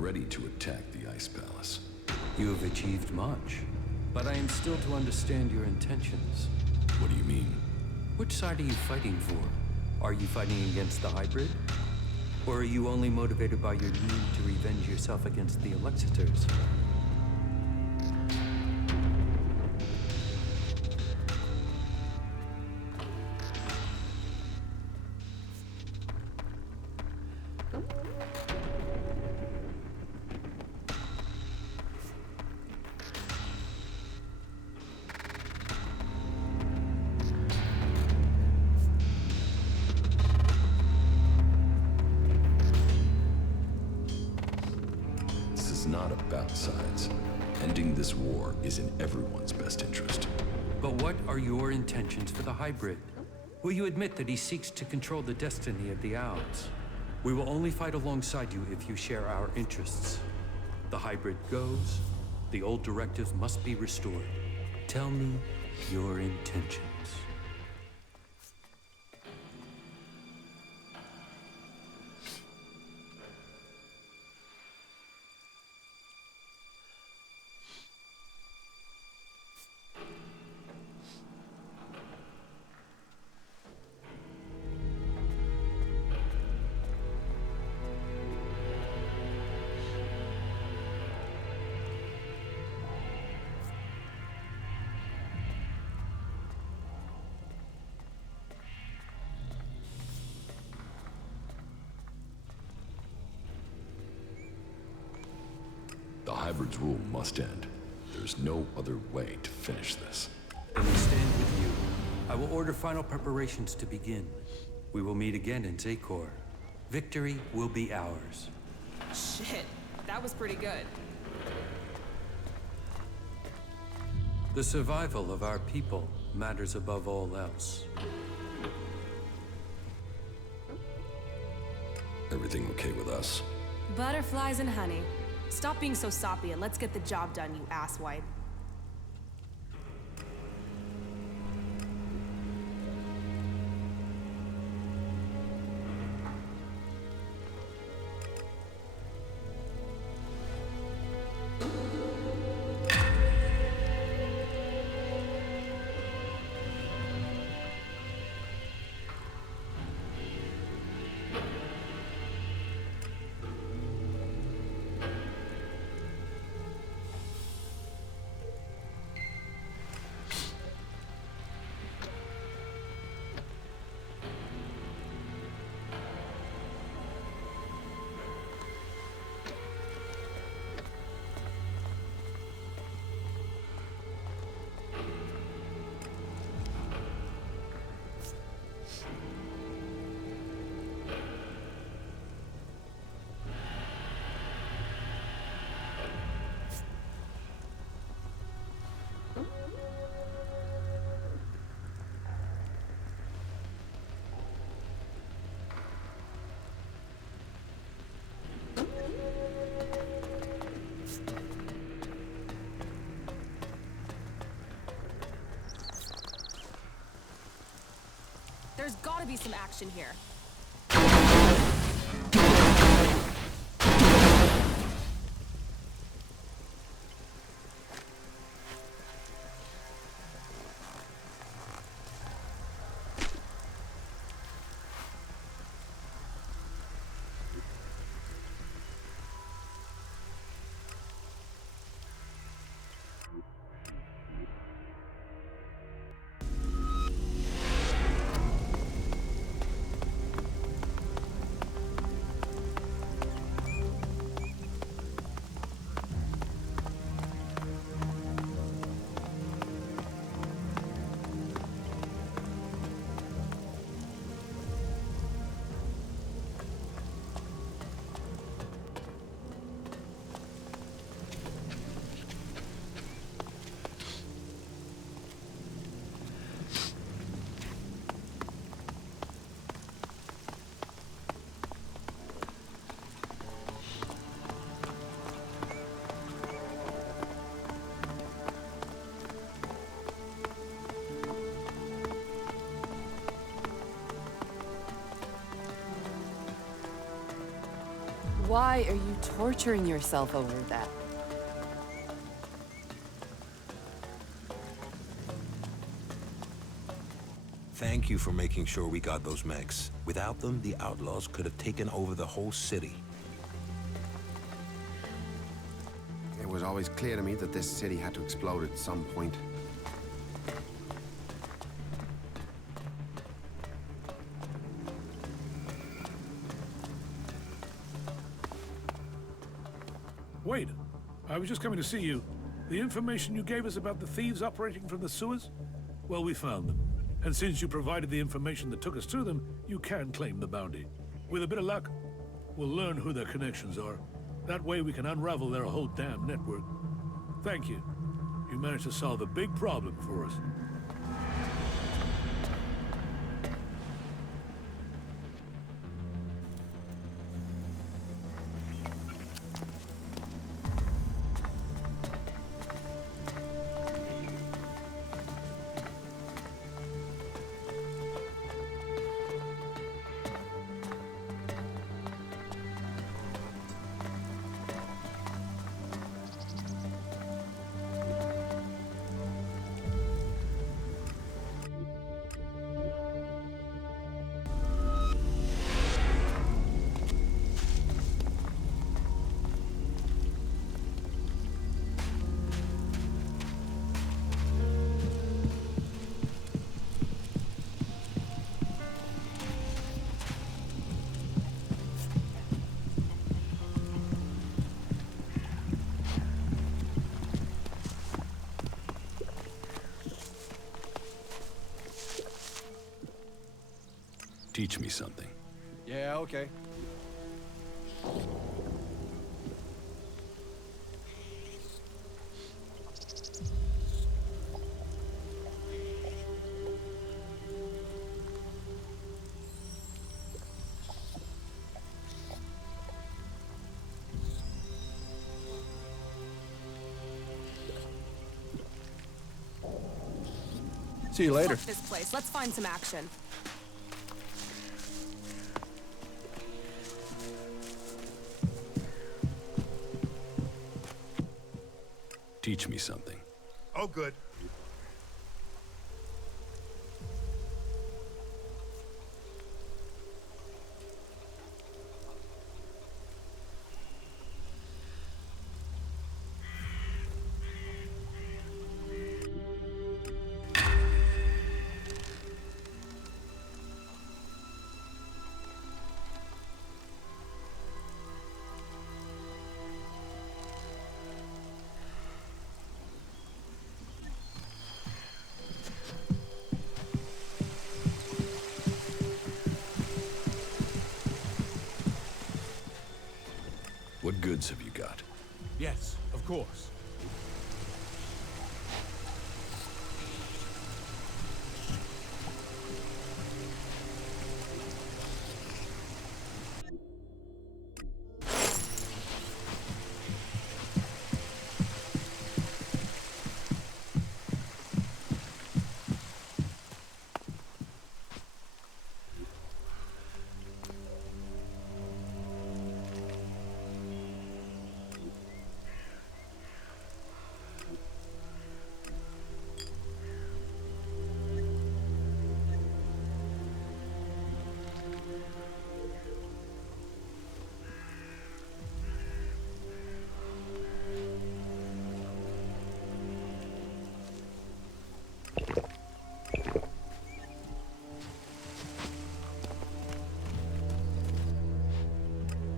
ready to attack the Ice Palace. You have achieved much, but I am still to understand your intentions. What do you mean? Which side are you fighting for? Are you fighting against the hybrid? Or are you only motivated by your need to revenge yourself against the Elexitors? Not about sides. Ending this war is in everyone's best interest. But what are your intentions for the hybrid? Will you admit that he seeks to control the destiny of the Owls? We will only fight alongside you if you share our interests. The hybrid goes, the old directive must be restored. Tell me your intentions. The hybrid's rule must end. There's no other way to finish this. Then we stand with you. I will order final preparations to begin. We will meet again in Zakor. Victory will be ours. Shit, that was pretty good. The survival of our people matters above all else. Everything okay with us? Butterflies and honey. Stop being so soppy and let's get the job done, you asswipe. There's gotta be some action here. Why are you torturing yourself over that? Thank you for making sure we got those mechs. Without them, the outlaws could have taken over the whole city. It was always clear to me that this city had to explode at some point. Wait, I was just coming to see you. The information you gave us about the thieves operating from the sewers? Well, we found them. And since you provided the information that took us to them, you can claim the bounty. With a bit of luck, we'll learn who their connections are. That way we can unravel their whole damn network. Thank you. You managed to solve a big problem for us. Teach me something. Yeah, okay. See you later. Fuck this place. Let's find some action. Teach me something. Oh, good. What goods have you got? Yes, of course.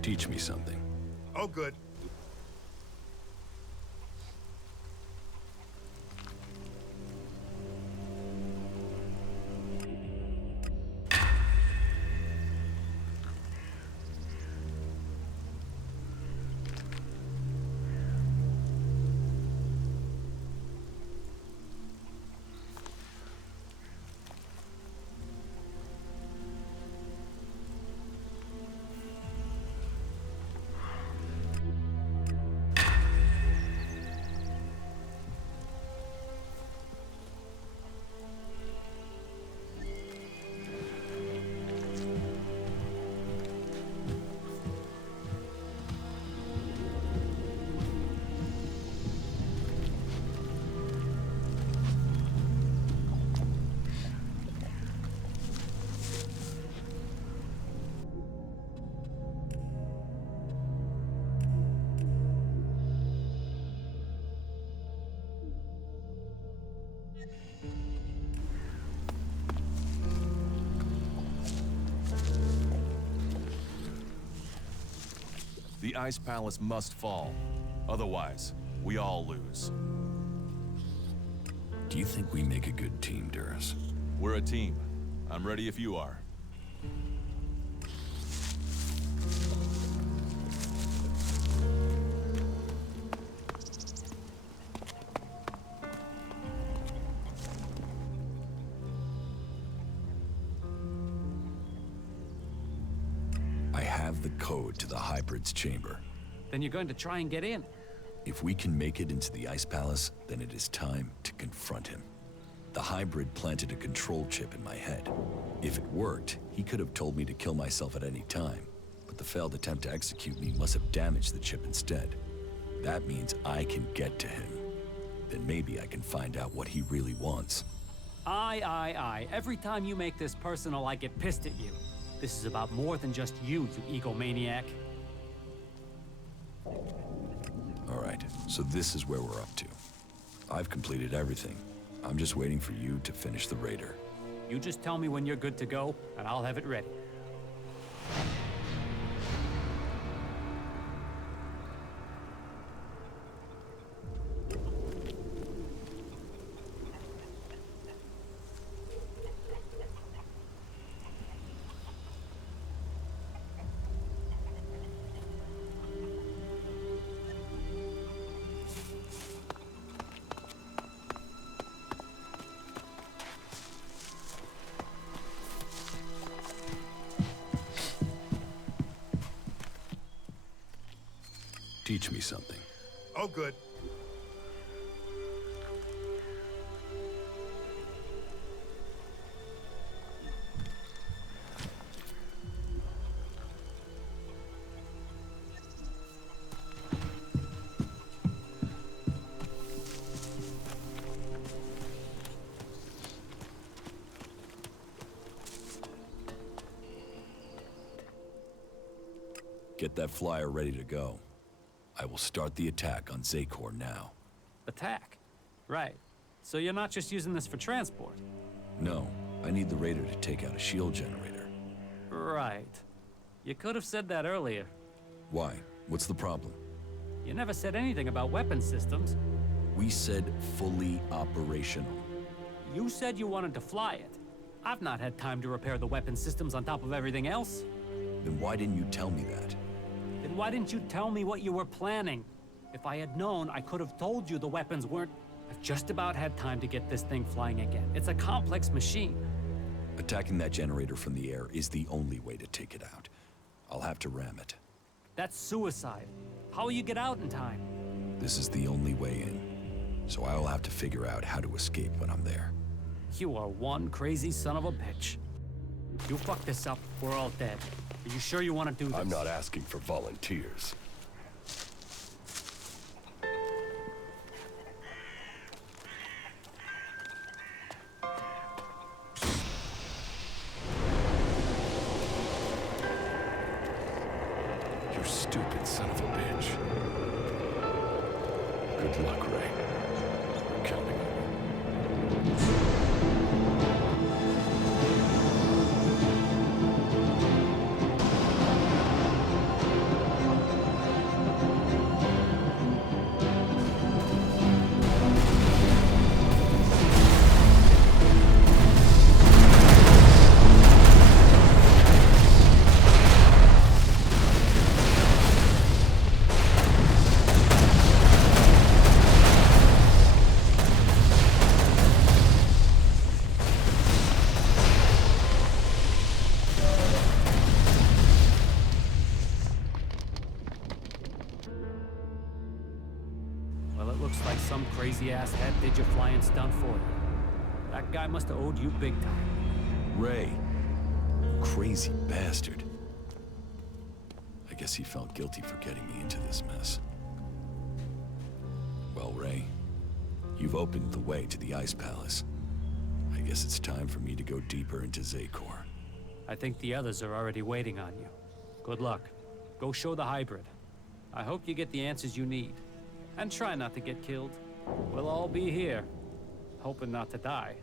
Teach me something. Oh, good. The Ice Palace must fall. Otherwise, we all lose. Do you think we make a good team, Duras? We're a team. I'm ready if you are. I have the code to the hybrid's chamber. Then you're going to try and get in. If we can make it into the Ice Palace, then it is time to confront him. The hybrid planted a control chip in my head. If it worked, he could have told me to kill myself at any time, but the failed attempt to execute me must have damaged the chip instead. That means I can get to him. Then maybe I can find out what he really wants. Aye. Every time you make this personal, I get pissed at you. This is about more than just you egomaniac. All right, so this is where we're up to. I've completed everything. I'm just waiting for you to finish the raider. You just tell me when you're good to go, and I'll have it ready. Teach me something. Oh, good. Get that flyer ready to go. I will start the attack on Zakor now. Attack? Right. So you're not just using this for transport? No, I need the raider to take out a shield generator. Right. You could have said that earlier. Why? What's the problem? You never said anything about weapon systems. We said fully operational. You said you wanted to fly it. I've not had time to repair the weapon systems on top of everything else. Then why didn't you tell me that? Then why didn't you tell me what you were planning? If I had known, I could have told you the weapons weren't... I've just about had time to get this thing flying again. It's a complex machine. Attacking that generator from the air is the only way to take it out. I'll have to ram it. That's suicide. How will you get out in time? This is the only way in. So I will have to figure out how to escape when I'm there. You are one crazy son of a bitch. You fuck this up, we're all dead. Are you sure you want to do this? I'm not asking for volunteers. You stupid son of a bitch. Good luck, Ray. I'm counting on you. Well, it looks like some crazy-ass head did your flying stunt for you. That guy must have owed you big time. Ray, you crazy bastard. I guess he felt guilty for getting me into this mess. Well, Ray, you've opened the way to the Ice Palace. I guess it's time for me to go deeper into Zakor. I think the others are already waiting on you. Good luck. Go show the hybrid. I hope you get the answers you need. And try not to get killed. We'll all be here, hoping not to die.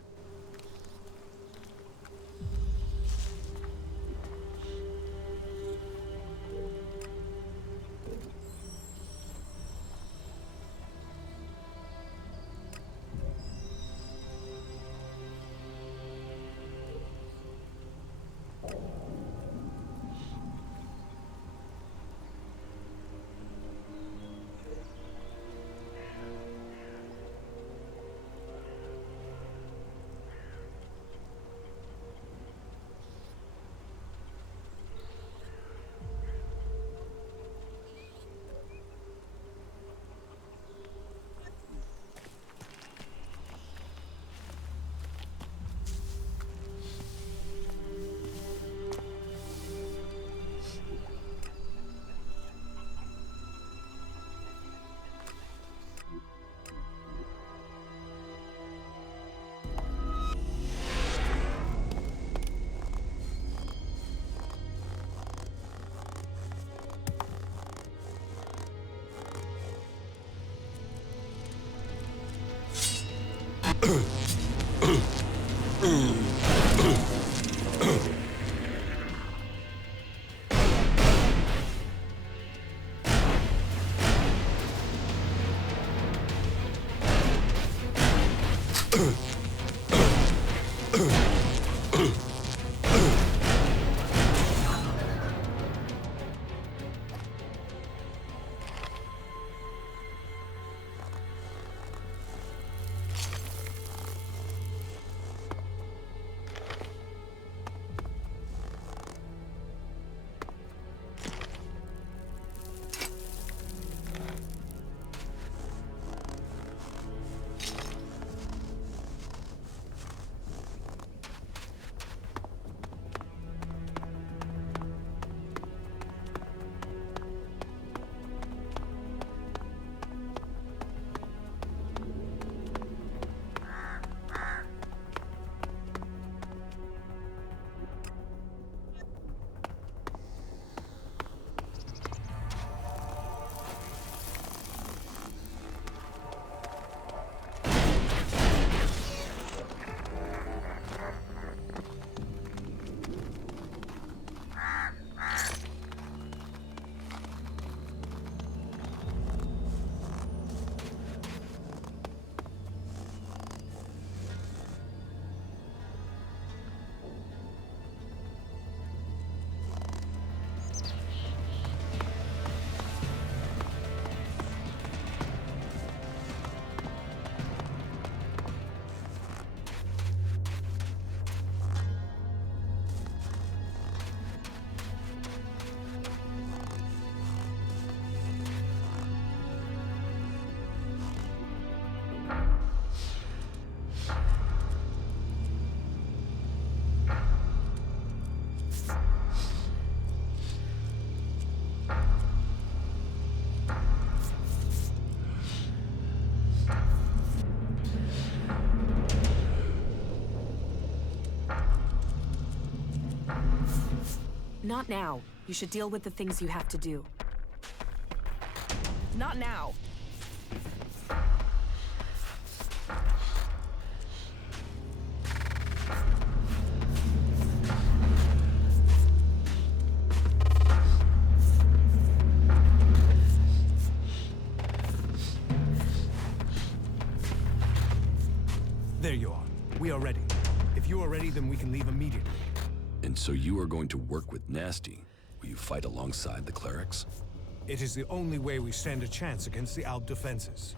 Not now. You should deal with the things you have to do. Not now. There you are. We are ready. If you are ready, then we can leave immediately. And so you are going to work with Nasty? Will you fight alongside the clerics? It is the only way we stand a chance against the Alp defenses.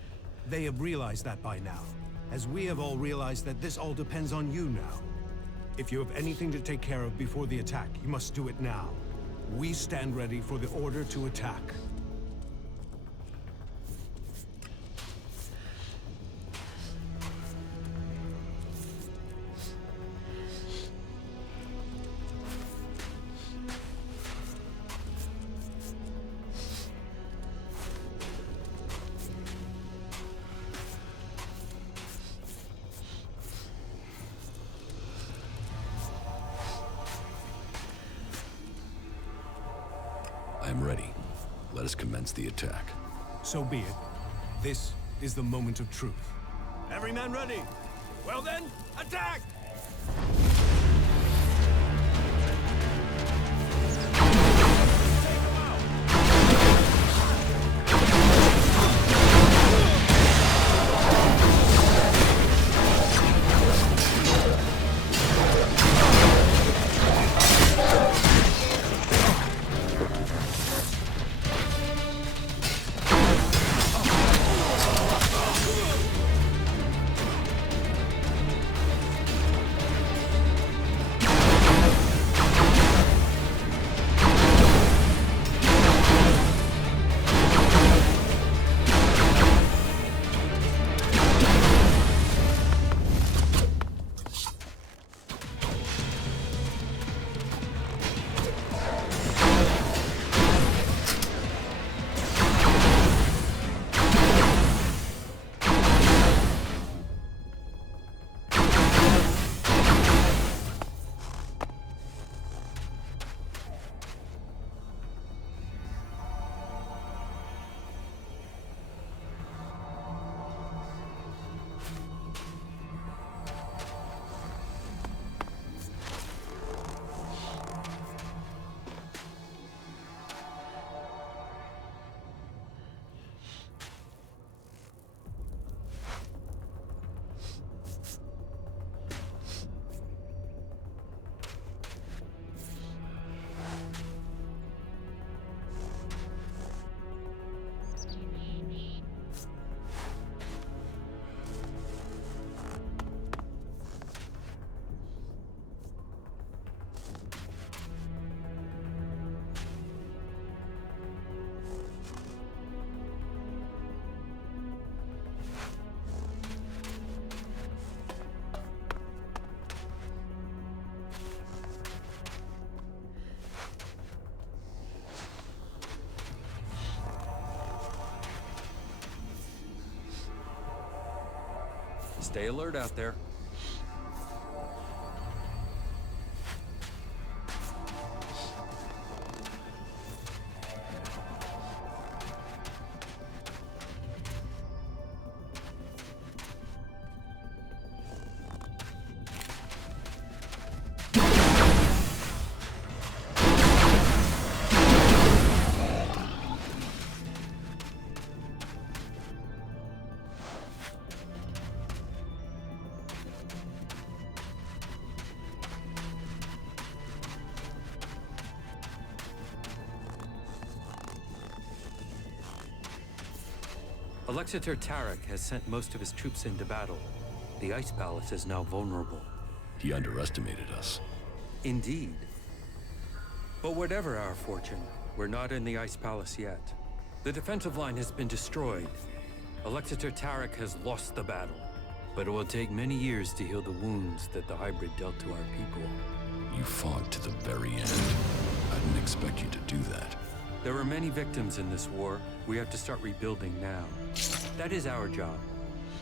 They have realized that by now, as we have all realized that this all depends on you now. If you have anything to take care of before the attack, you must do it now. We stand ready for the order to attack. I'm ready. Let us commence the attack. So be it. This is the moment of truth. Every man ready? Well then, attack! Stay alert out there. Alexander Tarek has sent most of his troops into battle. The Ice Palace is now vulnerable. He underestimated us. Indeed. But whatever our fortune, we're not in the Ice Palace yet. The defensive line has been destroyed. Alexander Tarek has lost the battle. But it will take many years to heal the wounds that the hybrid dealt to our people. You fought to the very end. I didn't expect you to do that. There were many victims in this war. We have to start rebuilding now. That is our job.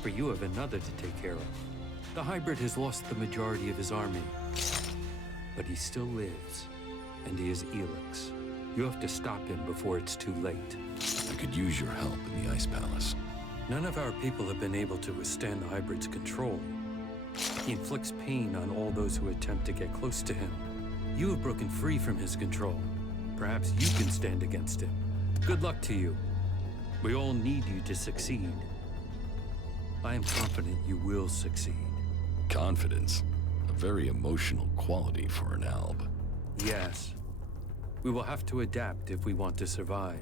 For you have another to take care of. The hybrid has lost the majority of his army. But he still lives. And he is ELEX. You have to stop him before it's too late. I could use your help in the Ice Palace. None of our people have been able to withstand the hybrid's control. He inflicts pain on all those who attempt to get close to him. You have broken free from his control. Perhaps you can stand against him. Good luck to you. We all need you to succeed. I am confident you will succeed. Confidence. A very emotional quality for an alb. Yes. We will have to adapt if we want to survive.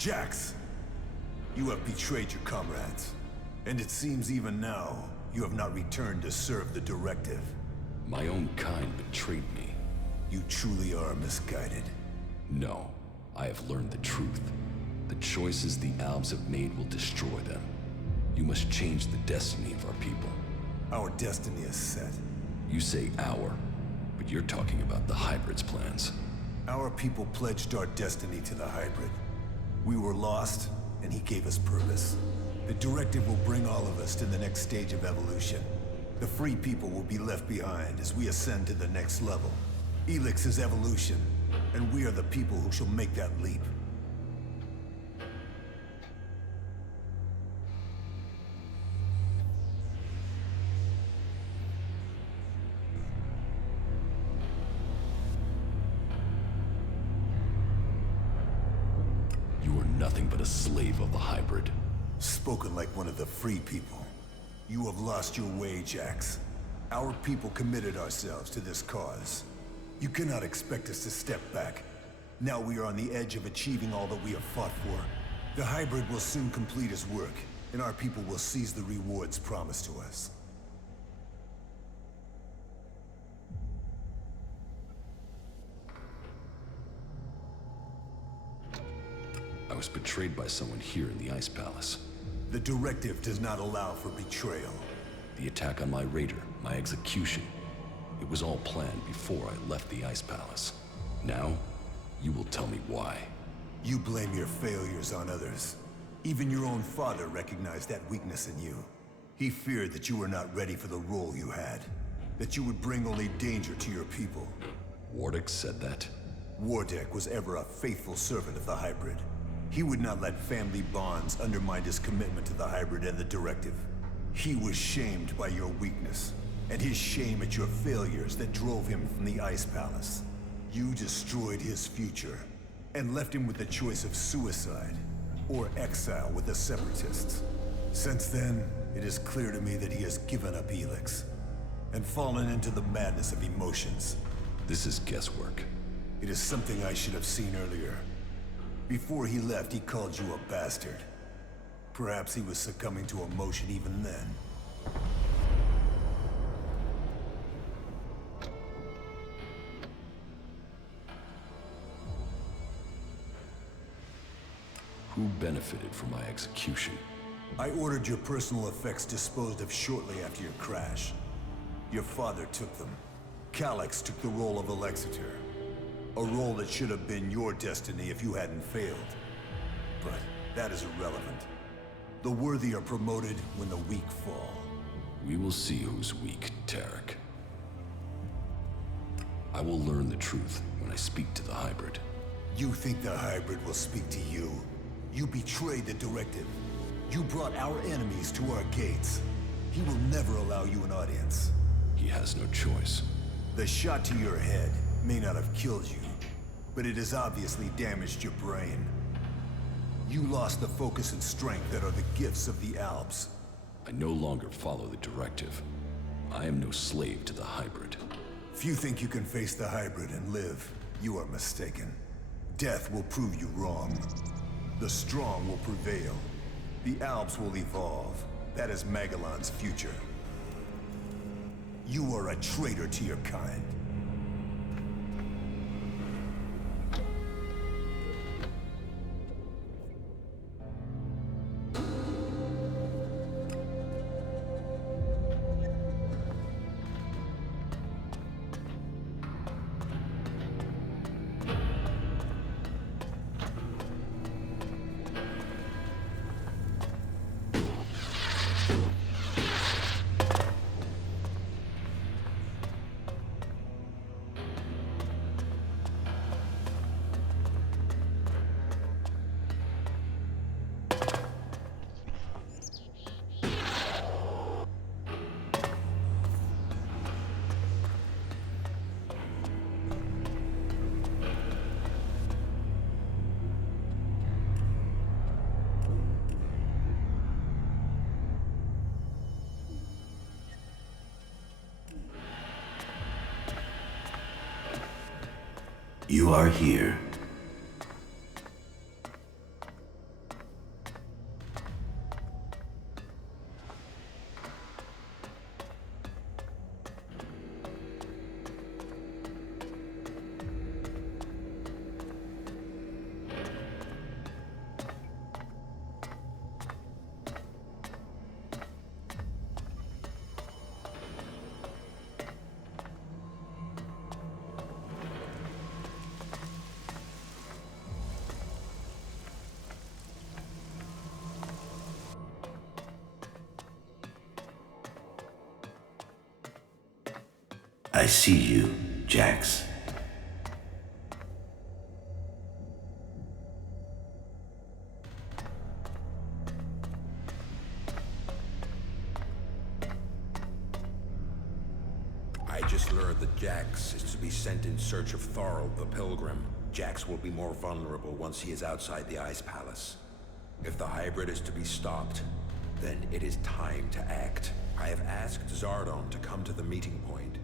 Jax, you have betrayed your comrades, and it seems even now you have not returned to serve the directive. My own kind betrayed me. You truly are misguided. No, I have learned the truth. The choices the Albs have made will destroy them. You must change the destiny of our people. Our destiny is set. You say our, but you're talking about the Hybrid's plans. Our people pledged our destiny to the Hybrid. We were lost, and he gave us purpose. The directive will bring all of us to the next stage of evolution. The free people will be left behind as we ascend to the next level. ELEX is evolution, and we are the people who shall make that leap. You are nothing but a slave of the Hybrid. Spoken like one of the free people. You have lost your way, Jax. Our people committed ourselves to this cause. You cannot expect us to step back. Now we are on the edge of achieving all that we have fought for. The Hybrid will soon complete his work, and our people will seize the rewards promised to us. I was betrayed by someone here in the Ice Palace. The directive does not allow for betrayal. The attack on my raider, my execution. It was all planned before I left the Ice Palace. Now, you will tell me why. You blame your failures on others. Even your own father recognized that weakness in you. He feared that you were not ready for the role you had. That you would bring only danger to your people. Wardick said that? Wardick was ever a faithful servant of the Hybrid. He would not let family bonds undermine his commitment to the Hybrid and the directive. He was shamed by your weakness, and his shame at your failures that drove him from the Ice Palace. You destroyed his future, and left him with the choice of suicide, or exile with the Separatists. Since then, it is clear to me that he has given up ELEX, and fallen into the madness of emotions. This is guesswork. It is something I should have seen earlier. Before he left, he called you a bastard. Perhaps he was succumbing to emotion even then. Who benefited from my execution? I ordered your personal effects disposed of shortly after your crash. Your father took them. Calyx took the role of Alexitor. A role that should have been your destiny if you hadn't failed. But that is irrelevant. The worthy are promoted when the weak fall. We will see who's weak, Tarek. I will learn the truth when I speak to the Hybrid. You think the Hybrid will speak to you? You betrayed the directive. You brought our enemies to our gates. He will never allow you an audience. He has no choice. The shot to your head may not have killed you, but it has obviously damaged your brain. You lost the focus and strength that are the gifts of the Alps. I no longer follow the directive. I am no slave to the Hybrid. If you think you can face the Hybrid and live, you are mistaken. Death will prove you wrong. The strong will prevail. The Alps will evolve. That is Magellan's future. You are a traitor to your kind. You are here. I see you, Jax. I just learned that Jax is to be sent in search of Thorald the Pilgrim. Jax will be more vulnerable once he is outside the Ice Palace. If the hybrid is to be stopped, then it is time to act. I have asked Zardon to come to the meeting point.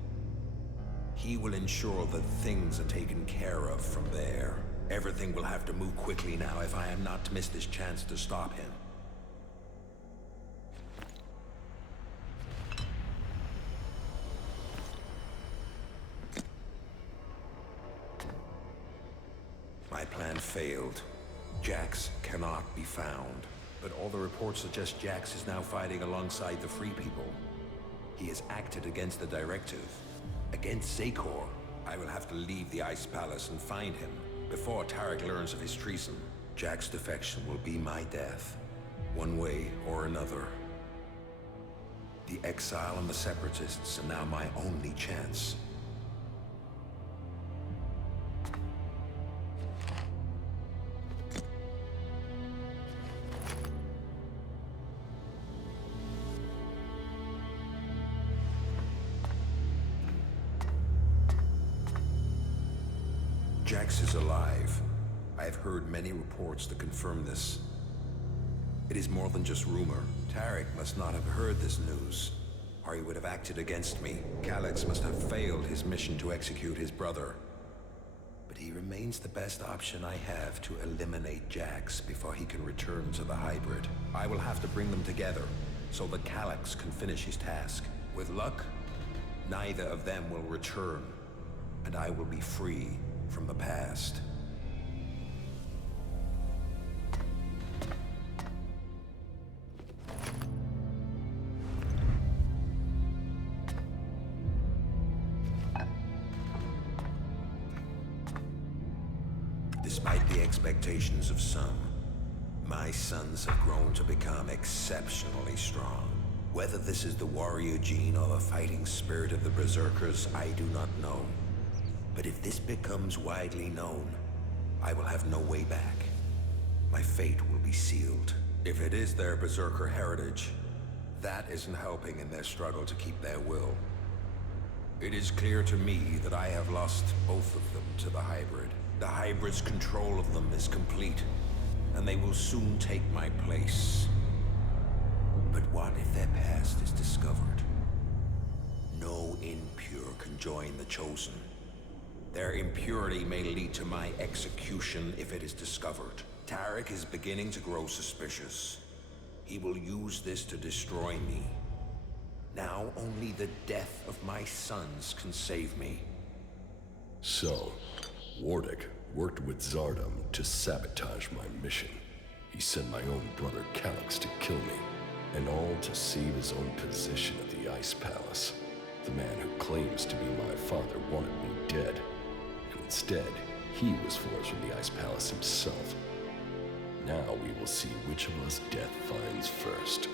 He will ensure that things are taken care of from there. Everything will have to move quickly now if I am not to miss this chance to stop him. My plan failed. Jax cannot be found. But all the reports suggest Jax is now fighting alongside the Free People. He has acted against the Directive. Against Zakor. I will have to leave the Ice Palace and find him before Tarek learns of his treason. Jax's defection will be my death, one way or another. The exile and the Separatists are now my only chance. Jax is alive. I have heard many reports that confirm this. It is more than just rumor. Tarek must not have heard this news, or he would have acted against me. Calyx must have failed his mission to execute his brother. But he remains the best option I have to eliminate Jax before he can return to the hybrid. I will have to bring them together, so that Calyx can finish his task. With luck, neither of them will return, and I will be free from the past. Despite the expectations of some, my sons have grown to become exceptionally strong. Whether this is the warrior gene or the fighting spirit of the Berserkers, I do not know. But if this becomes widely known, I will have no way back. My fate will be sealed. If it is their Berserker heritage, that isn't helping in their struggle to keep their will. It is clear to me that I have lost both of them to the hybrid. The hybrid's control of them is complete, and they will soon take my place. But what if their past is discovered? No impure can join the Chosen. Their impurity may lead to my execution if it is discovered. Tarek is beginning to grow suspicious. He will use this to destroy me. Now only the death of my sons can save me. So, Wardick worked with Zardom to sabotage my mission. He sent my own brother Calyx to kill me, and all to save his own position at the Ice Palace. The man who claims to be my father wanted me dead. Instead, he was forced from the Ice Palace himself. Now we will see which of us death finds first.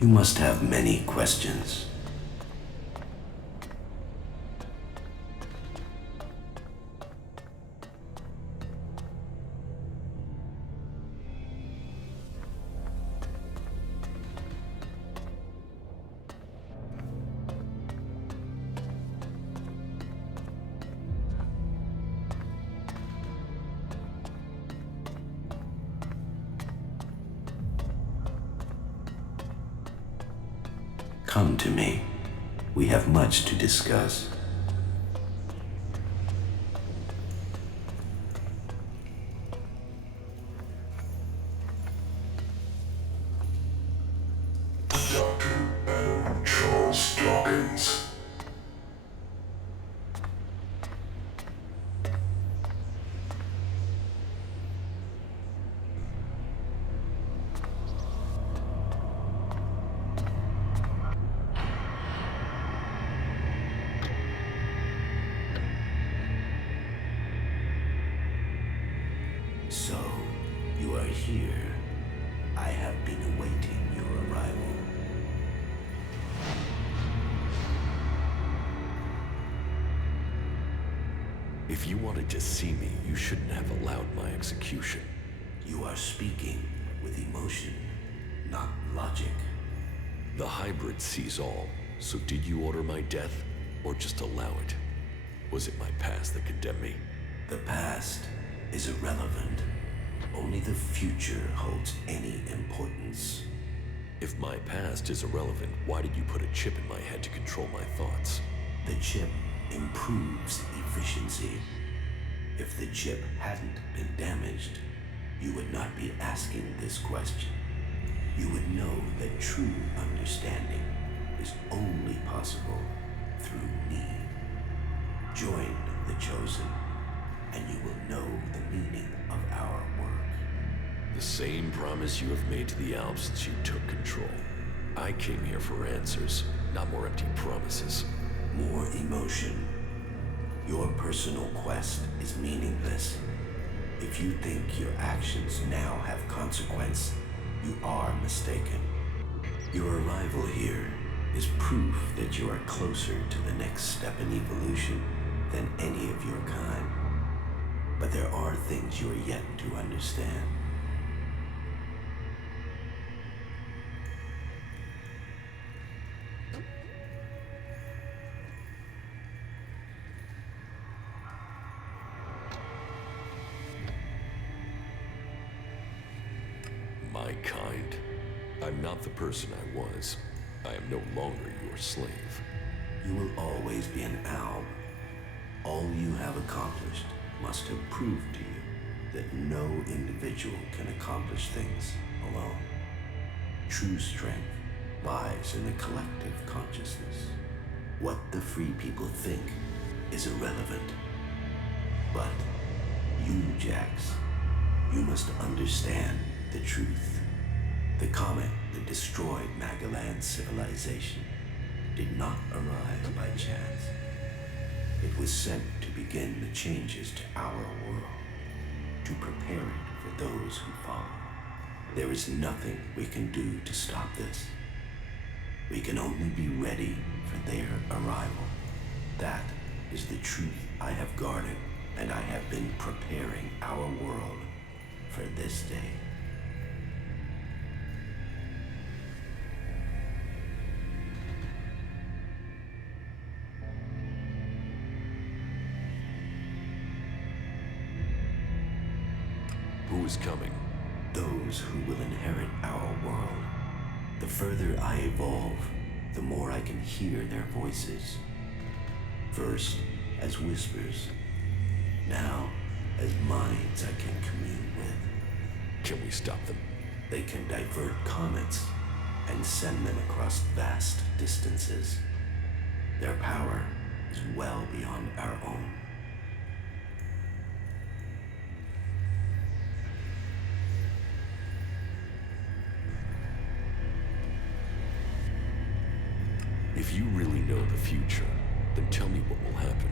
You must have many questions. Come to me. We have much to discuss. So, you are here. I have been awaiting your arrival. If you wanted to see me, you shouldn't have allowed my execution. You are speaking with emotion, not logic. The hybrid sees all, so did you order my death, or just allow it? Was it my past that condemned me? The past is irrelevant. Only the future holds any importance. If my past is irrelevant, why did you put a chip in my head to control my thoughts? The chip improves efficiency. If the chip hadn't been damaged, you would not be asking this question. You would know that true understanding is only possible through me. Join the chosen, and you will know the meaning of our work. The same promise you have made to the Alps since you took control. I came here for answers, not more empty promises. More emotion. Your personal quest is meaningless. If you think your actions now have consequence, you are mistaken. Your arrival here is proof that you are closer to the next step in evolution than any of your kind. But there are things you are yet to understand. My kind. I'm not the person I was. I am no longer your slave. You will always be an alb. All you have accomplished must have proved to you that no individual can accomplish things alone. True strength lies in the collective consciousness. What the free people think is irrelevant. But you, Jax, you must understand the truth. The comet that destroyed Magalan's civilization did not arrive by chance. It was sent to begin the changes to our world, to prepare it for those who follow. There is nothing we can do to stop this. We can only be ready for their arrival. That is the truth I have guarded, and I have been preparing our world for this day. Who is coming? Those who will inherit our world. The further I evolve, the more I can hear their voices. First, as whispers. Now, as minds I can commune with. Can we stop them? They can divert comets and send them across vast distances. Their power is well beyond our own. If you really know the future, then tell me what will happen.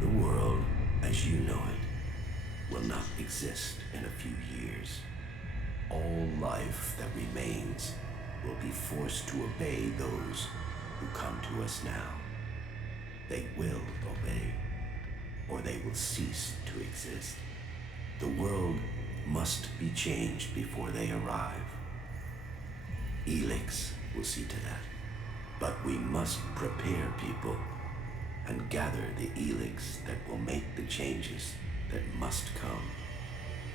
The world, as you know it, will not exist in a few years. All life that remains will be forced to obey those who come to us now. They will obey, or they will cease to exist. The world must be changed before they arrive. ELEX will see to that. But we must prepare people and gather the ELEX that will make the changes that must come.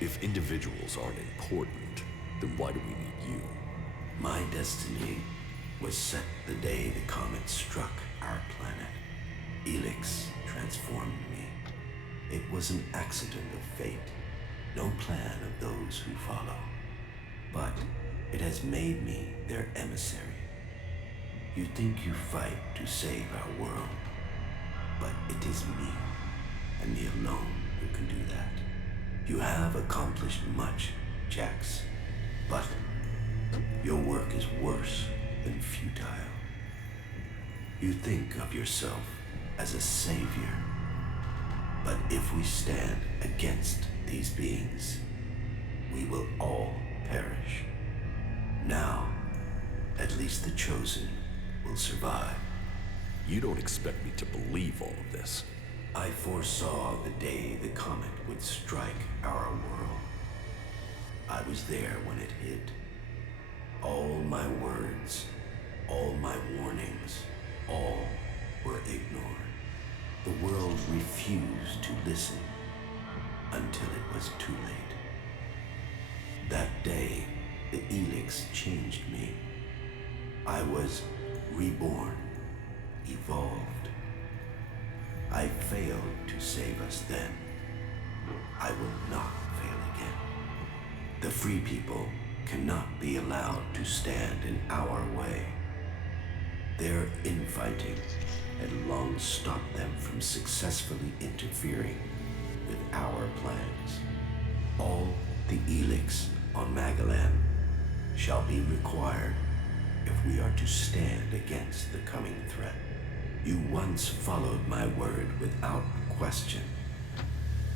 If individuals aren't important, then why do we need you? My destiny was set the day the comet struck our planet. ELEX transformed me. It was an accident of fate, no plan of those who follow. But it has made me their emissary. You think you fight to save our world, but it is me, and me alone, who can do that. You have accomplished much, Jax, but your work is worse than futile. You think of yourself as a savior, but if we stand against these beings, we will all perish. Now, at least the chosen will survive. You don't expect me to believe all of this. I foresaw the day the comet would strike our world. I was there when it hit. All my words, all my warnings, all were ignored. The world refused to listen until it was too late. That day, the ELEX changed me. I was reborn, evolved. I failed to save us then. I will not fail again. The free people cannot be allowed to stand in our way. Their infighting had long stopped them from successfully interfering with our plans. All the ELEX on Magalan shall be required if we are to stand against the coming threat. You once followed my word without question.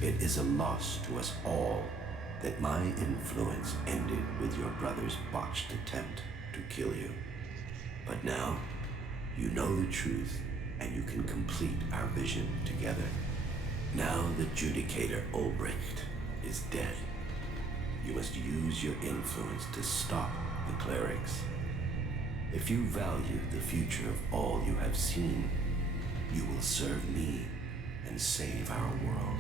It is a loss to us all that my influence ended with your brother's botched attempt to kill you. But now, you know the truth, and you can complete our vision together. Now the Judicator Ulbricht is dead. You must use your influence to stop the clerics. If you value the future of all you have seen, you will serve me and save our world.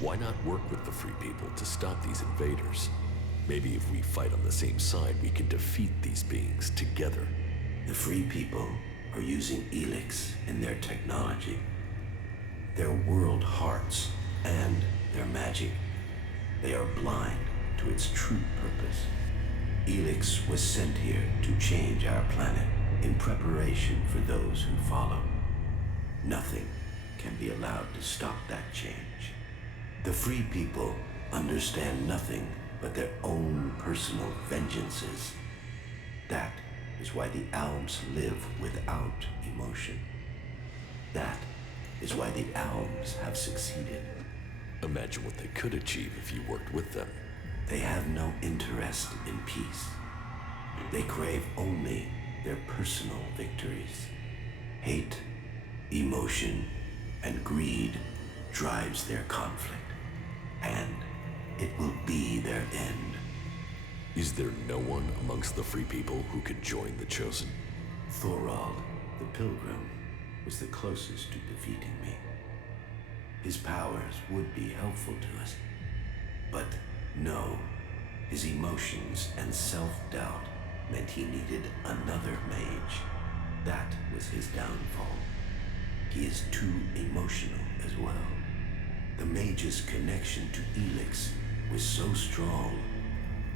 Why not work with the Free People to stop these invaders? Maybe if we fight on the same side, we can defeat these beings together. The Free People are using ELEX in their technology, their world hearts, and their magic. They are blind to its true purpose. ELEX was sent here to change our planet in preparation for those who follow. Nothing can be allowed to stop that change. The Free People understand nothing but their own personal vengeances. That is why the Alms live without emotion. That is why the Alms have succeeded. Imagine what they could achieve if you worked with them. They have no interest in peace. They crave only their personal victories. Hate, emotion, and greed drives their conflict. And it will be their end. Is there no one amongst the Free People who could join the Chosen? Thorald, the Pilgrim, was the closest to defeating me. His powers would be helpful to us. But no, his emotions and self-doubt meant he needed another mage. That was his downfall. He is too emotional as well. The mage's connection to ELEX was so strong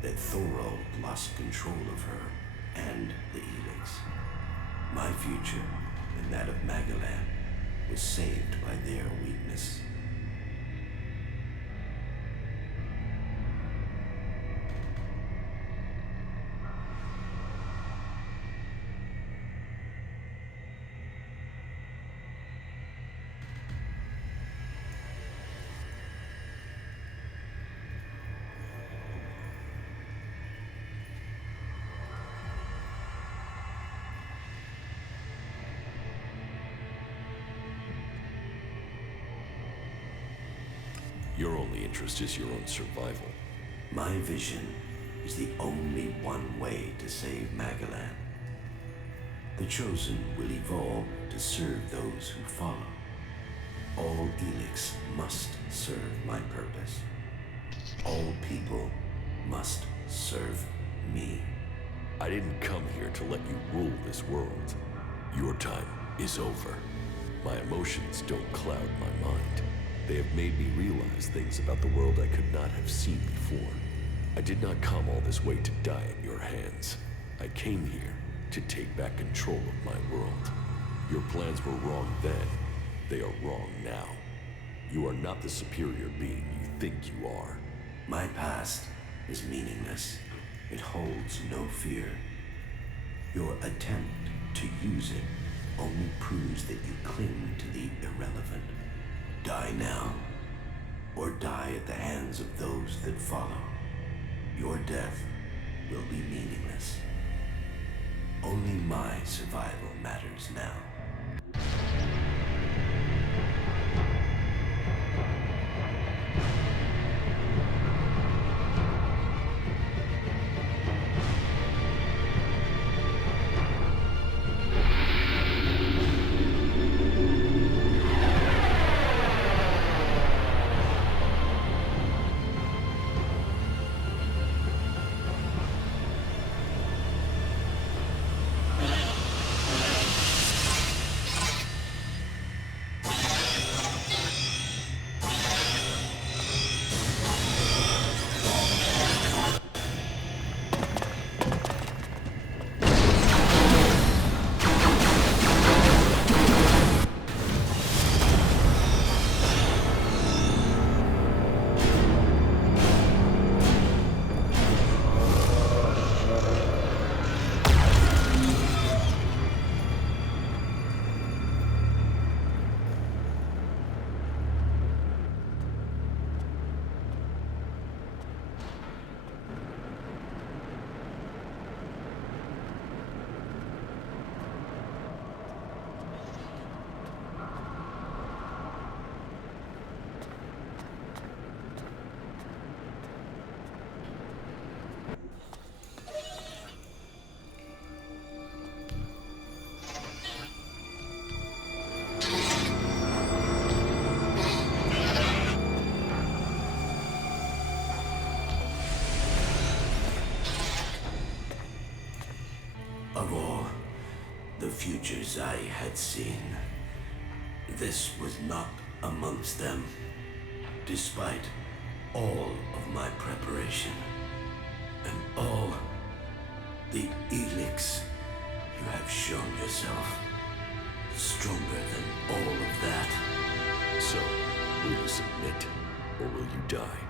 that Thorald lost control of her and the ELEX. My future and that of Magalan was saved by their weakness. Your only interest is your own survival. My vision is the only one way to save Magalan. The Chosen will evolve to serve those who follow. All ELEX must serve my purpose. All people must serve me. I didn't come here to let you rule this world. Your time is over. My emotions don't cloud my mind. They have made me realize things about the world I could not have seen before. I did not come all this way to die at your hands. I came here to take back control of my world. Your plans were wrong then. They are wrong now. You are not the superior being you think you are. My past is meaningless. It holds no fear. Your attempt to use it only proves that you cling to the irrelevant. Die now, or die at the hands of those that follow. Your death will be meaningless. Only my survival matters now. Of all the futures I had seen, this was not amongst them, despite all of my preparation and all the ELEX you have shown yourself. Stronger than all of that. So, will you submit, or will you die?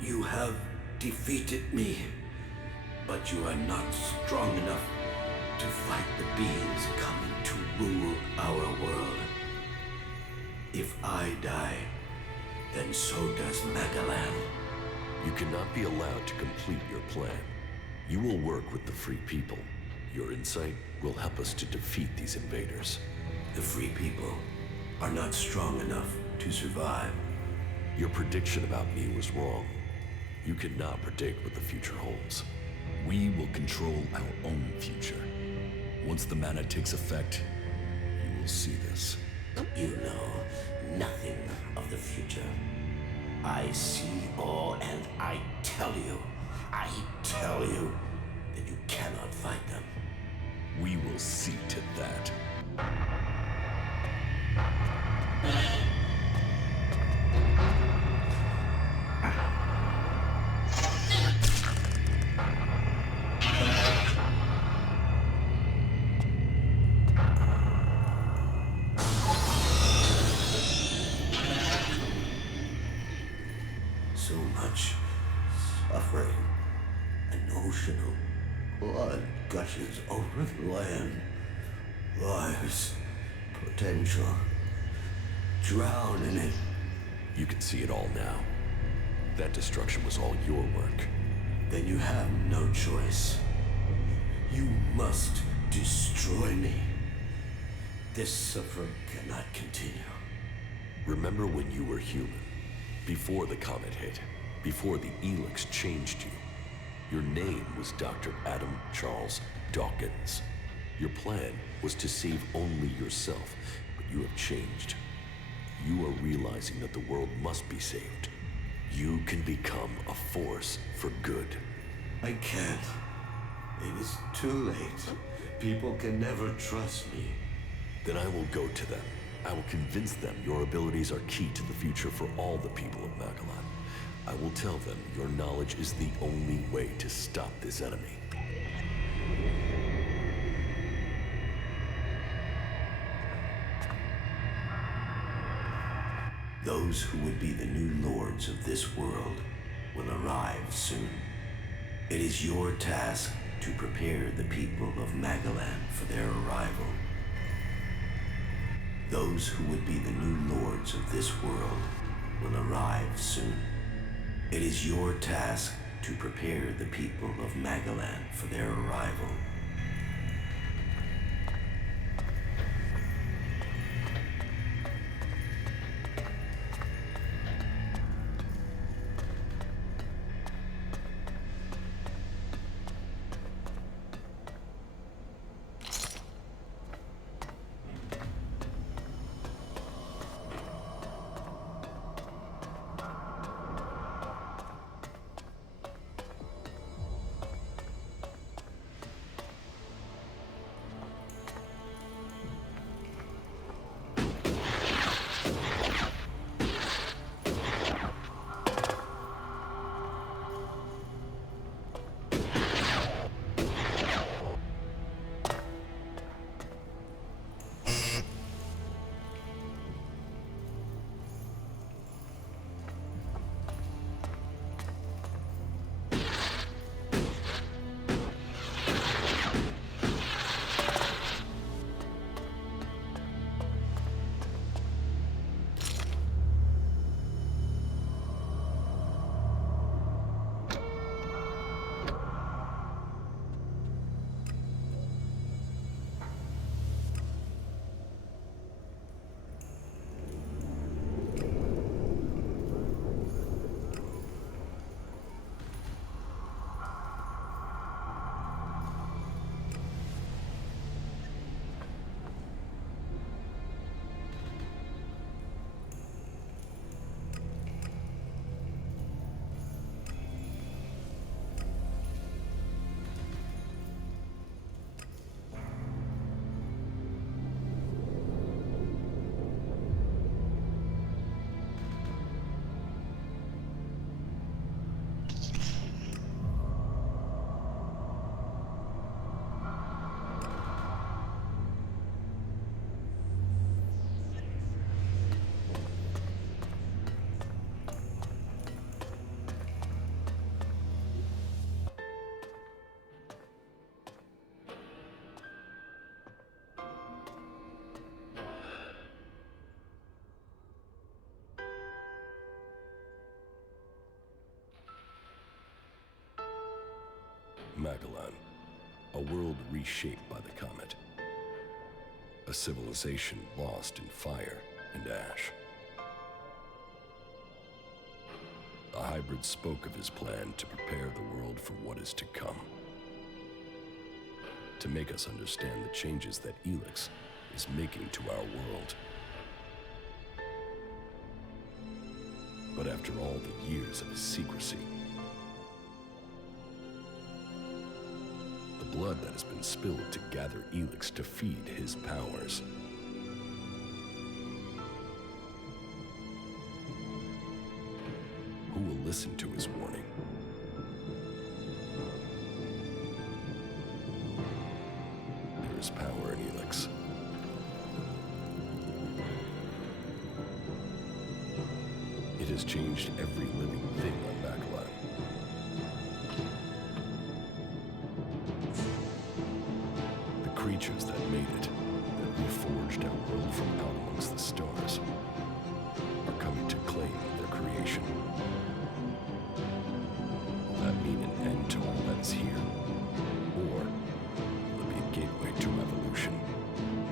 You have defeated me, but you are not strong enough to fight the beings coming to rule our world. If I die, then so does Magalan. You cannot be allowed to complete your plan. You will work with the Free People. Your insight will help us to defeat these invaders. The Free People are not strong enough to survive. Your prediction about me was wrong. You cannot predict what the future holds. We will control our own future. Once the mana takes effect, you will see this. You know nothing of the future. I see all, and I tell you that you cannot fight them. We will see to that. So much suffering. An ocean of blood gushes over the land. Lives, potential. Drown in it. You can see it all now. That destruction was all your work. Then you have no choice. You must destroy me. This suffering cannot continue. Remember when you were human? Before the comet hit, before the ELEX changed you, your name was Dr. Adam Charles Dawkins. Your plan was to save only yourself, but you have changed. You are realizing that the world must be saved. You can become a force for good. I can't. It is too late. People can never trust me. Then I will go to them. I will convince them your abilities are key to the future for all the people of Magellan. I will tell them your knowledge is the only way to stop this enemy. Those who would be the new lords of this world will arrive soon. It is your task to prepare the people of Magellan for their arrival. Those who would be the new lords of this world will arrive soon. It is your task to prepare the people of Magellan for their arrival. Magellan, a world reshaped by the comet. A civilization lost in fire and ash. The hybrid spoke of his plan to prepare the world for what is to come. To make us understand the changes that ELEX is making to our world. But after all the years of his secrecy, the blood that has been spilled to gather ELEX to feed his powers. Who will listen to his warning? There is power in ELEX. It has changed every living thing on Magellan. The creatures that made it, that reforged our world from out amongst the stars, are coming to claim their creation. Will that mean an end to all that is here? Or will it be a gateway to revolution?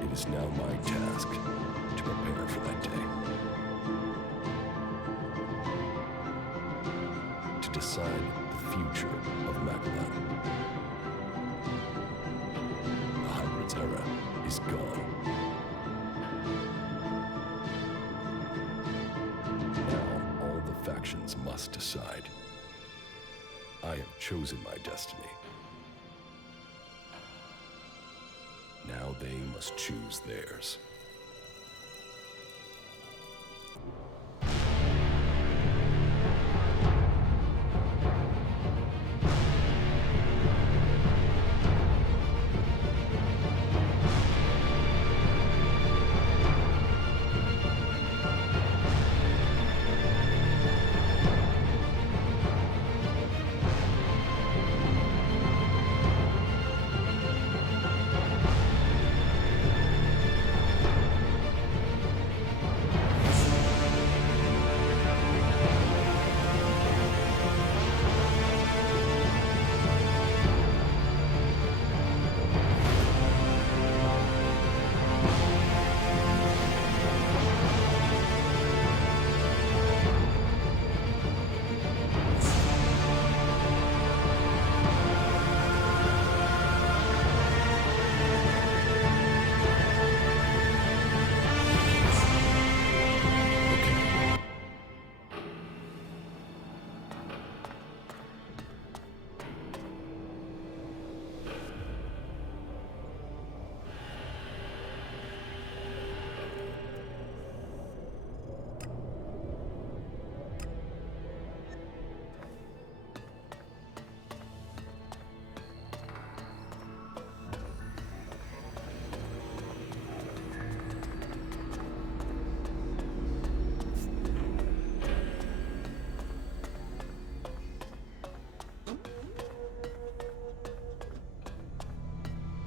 It is now my task to prepare for that day. decide the future of Magellan. The Hybrid's era is gone. Now, all the factions must decide. I have chosen my destiny. Now they must choose theirs.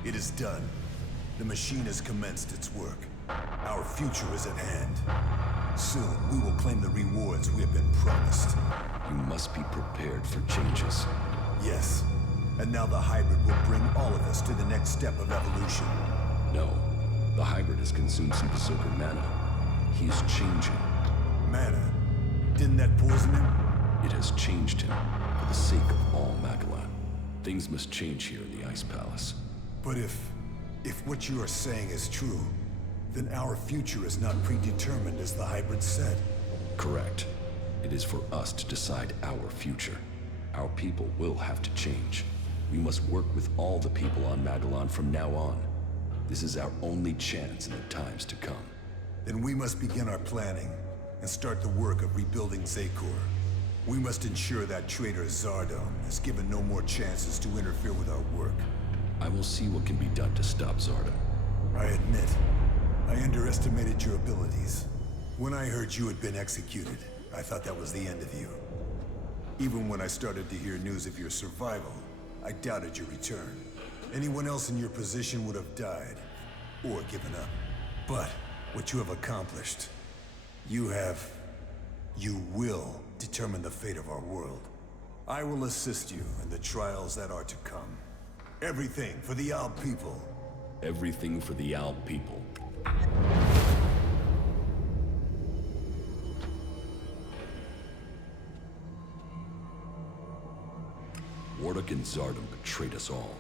It is done. The machine has commenced its work. Our future is at hand. Soon, we will claim the rewards we have been promised. You must be prepared for changes. Yes. And now the hybrid will bring all of us to the next step of evolution. No. The hybrid has consumed some Berserker mana. He is changing. Mana? Didn't that poison him? It has changed him for the sake of all Magellan. Things must change here in the Ice Palace. But if what you are saying is true, then our future is not predetermined as the hybrid said. Correct. It is for us to decide our future. Our people will have to change. We must work with all the people on Magellan from now on. This is our only chance in the times to come. Then we must begin our planning and start the work of rebuilding Zakor. We must ensure that traitor Zardom is given no more chances to interfere with our work. I will see what can be done to stop Zardom. I admit, I underestimated your abilities. When I heard you had been executed, I thought that was the end of you. Even when I started to hear news of your survival, I doubted your return. Anyone else in your position would have died, or given up. But what you have accomplished, you will determine the fate of our world. I will assist you in the trials that are to come. Everything for the Owl people. Everything for the Owl people. Wardeck and Zardom betrayed us all.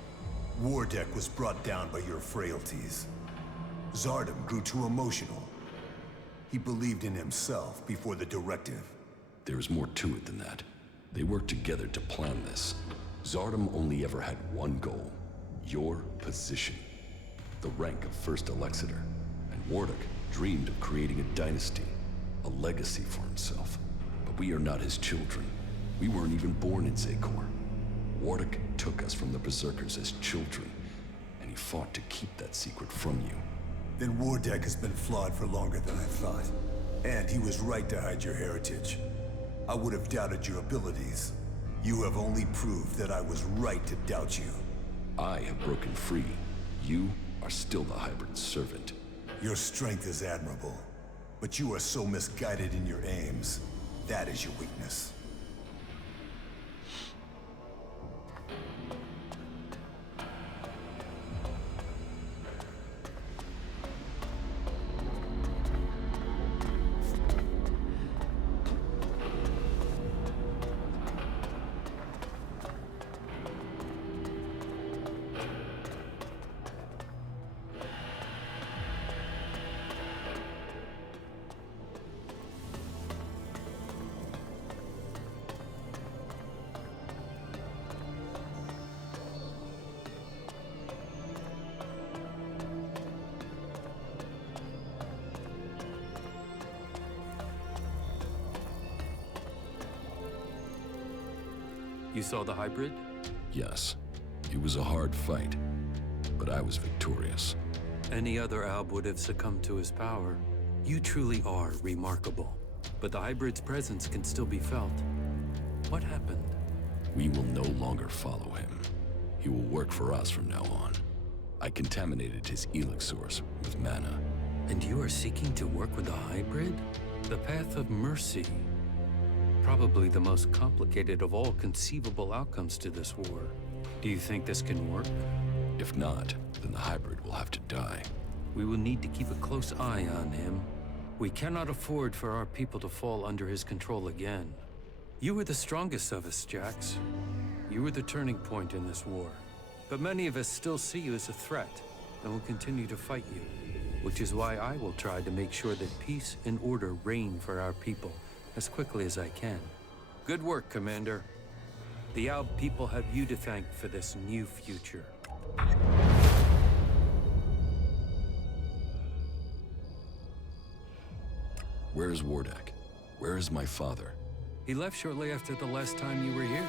Wardeck was brought down by your frailties. Zardom grew too emotional. He believed in himself before the directive. There is more to it than that. They worked together to plan this. Zardom only ever had one goal. Your position. The rank of First Elexiter. And Wardeck dreamed of creating a dynasty. A legacy for himself. But we are not his children. We weren't even born in Zakor. Wardeck took us from the Berserkers as children. And he fought to keep that secret from you. Then Wardeck has been flawed for longer than I thought. And he was right to hide your heritage. I would have doubted your abilities. You have only proved that I was right to doubt you. I have broken free. You are still the hybrid servant. Your strength is admirable, but you are so misguided in your aims. That is your weakness. You saw the hybrid? Yes. It was a hard fight, but I was victorious. Any other Alb would have succumbed to his power. You truly are remarkable. But the hybrid's presence can still be felt. What happened? We will no longer follow him. He will work for us from now on. I contaminated his ELEX source with mana. And you are seeking to work with the hybrid? The path of mercy. Probably the most complicated of all conceivable outcomes to this war. Do you think this can work? If not, then the hybrid will have to die. We will need to keep a close eye on him. We cannot afford for our people to fall under his control again. You were the strongest of us, Jax. You were the turning point in this war. But many of us still see you as a threat and will continue to fight you. Which is why I will try to make sure that peace and order reign for our people as quickly as I can. Good work, Commander. The Alb people have you to thank for this new future. Where is Wardak? Where is my father? He left shortly after the last time you were here.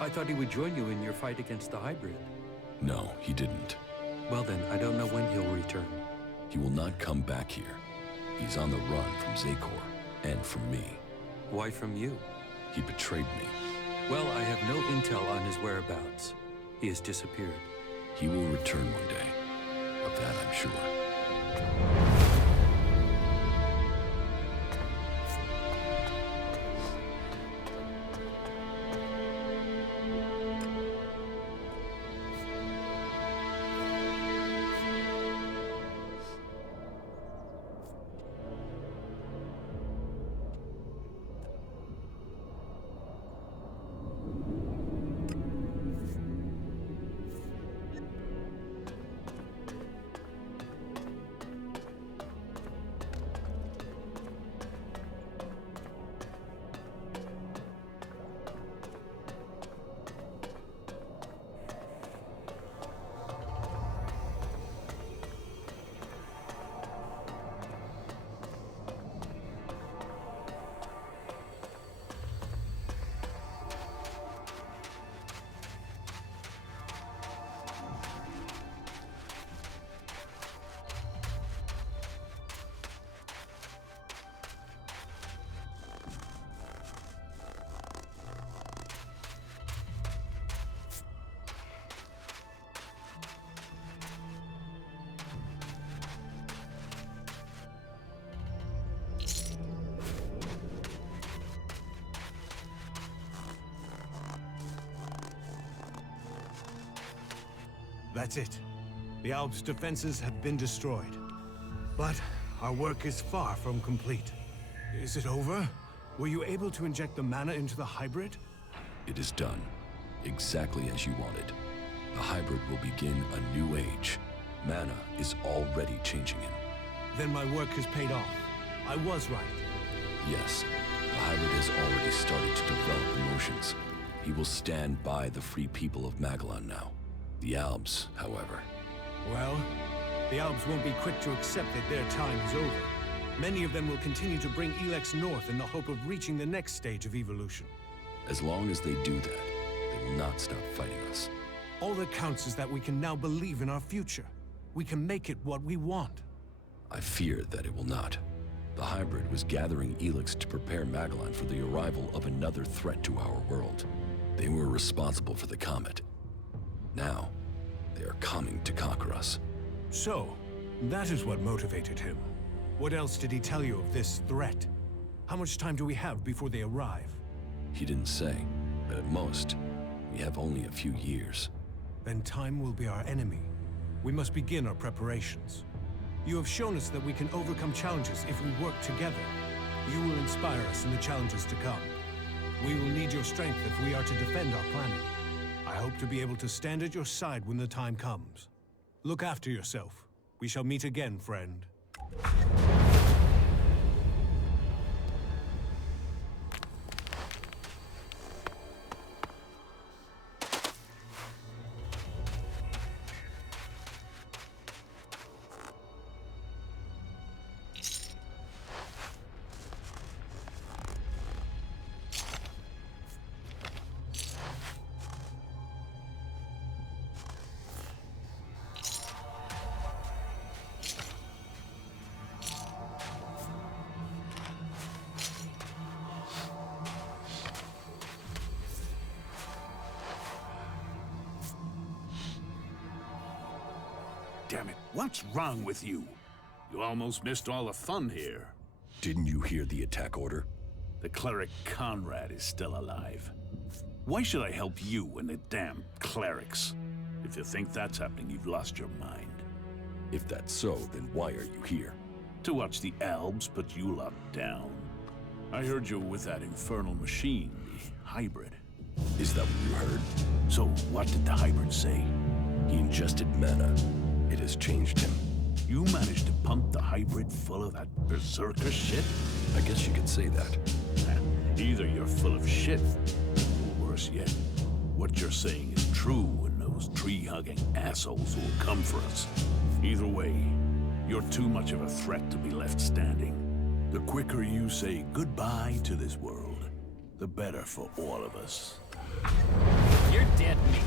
I thought he would join you in your fight against the hybrid. No, he didn't. Well then, I don't know when he'll return. He will not come back here. He's on the run from Zakor, and from me. Why from you? He betrayed me. Well, I have no intel on his whereabouts. He has disappeared. He will return one day. Of that I'm sure. That's it. The Alp's defenses have been destroyed. But our work is far from complete. Is it over? Were you able to inject the mana into the hybrid? It is done. Exactly as you wanted. The hybrid will begin a new age. Mana is already changing him. Then my work has paid off. I was right. Yes, the hybrid has already started to develop emotions. He will stand by the free people of Magellan now. The Albs, however. Well, the Albs won't be quick to accept that their time is over. Many of them will continue to bring ELEX north in the hope of reaching the next stage of evolution. As long as they do that, they will not stop fighting us. All that counts is that we can now believe in our future. We can make it what we want. I fear that it will not. The hybrid was gathering ELEX to prepare Magellan for the arrival of another threat to our world. They were responsible for the comet. Now, they are coming to conquer us. So, that is what motivated him. What else did he tell you of this threat? How much time do we have before they arrive? He didn't say, but at most, we have only a few years. Then time will be our enemy. We must begin our preparations. You have shown us that we can overcome challenges if we work together. You will inspire us in the challenges to come. We will need your strength if we are to defend our planet. I hope to be able to stand at your side when the time comes. Look after yourself. We shall meet again, friend. damn it. What's wrong with you? You almost missed all the fun here. Didn't you hear the attack order? The cleric Conrad is still alive. Why should I help you and the damn clerics? If you think that's happening, you've lost your mind. If that's so, then why are you here? To watch the Albs put you lot down. I heard you were with that infernal machine, the hybrid. Is that what you heard? So, what did the hybrid say? He ingested mana. It has changed him. You managed to pump the hybrid full of that berserker shit? I guess you could say that. Either you're full of shit, or worse yet, what you're saying is true and those tree-hugging assholes will come for us. Either way, you're too much of a threat to be left standing. The quicker you say goodbye to this world, the better for all of us. You're dead meat.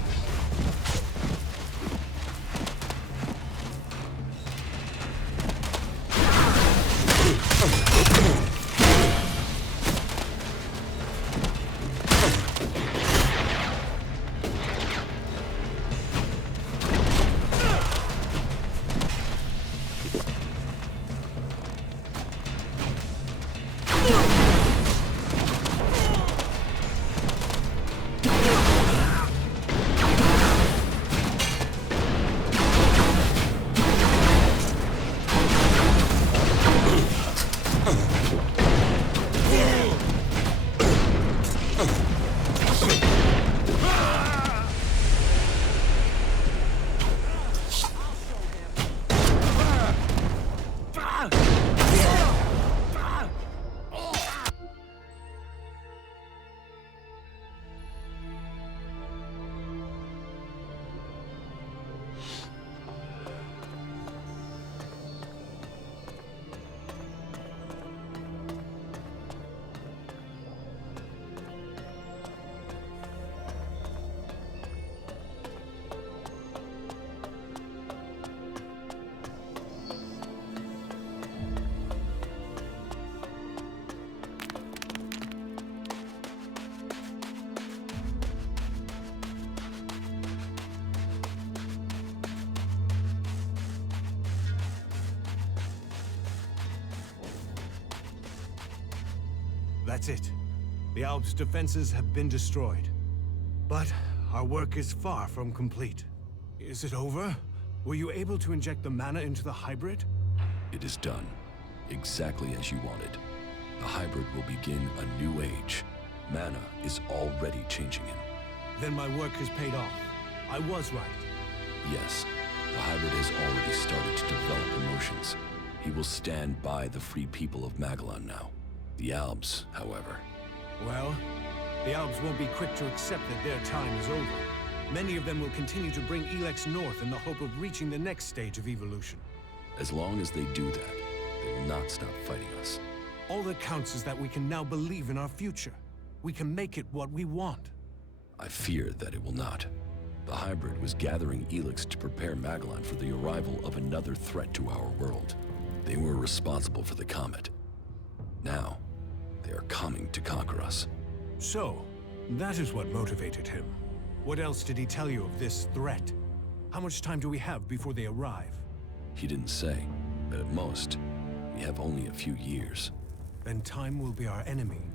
That's it. The Alps' defenses have been destroyed. But our work is far from complete. Is it over? Were you able to inject the mana into the hybrid? It is done. Exactly as you wanted. The hybrid will begin a new age. Mana is already changing him. Then my work has paid off. I was right. Yes, the hybrid has already started to develop emotions. He will stand by the free people of Magellan now. The Alps, however. Well, the Alps won't be quick to accept that their time is over. Many of them will continue to bring ELEX north in the hope of reaching the next stage of evolution. As long as they do that, they will not stop fighting us. All that counts is that we can now believe in our future. We can make it what we want. I fear that it will not. The hybrid was gathering ELEX to prepare Magellan for the arrival of another threat to our world. They were responsible for the comet. Now, they are coming to conquer us. So, that is what motivated him. What else did he tell you of this threat? How much time do we have before they arrive? He didn't say, but at most, we have only a few years. Then time will be our enemy.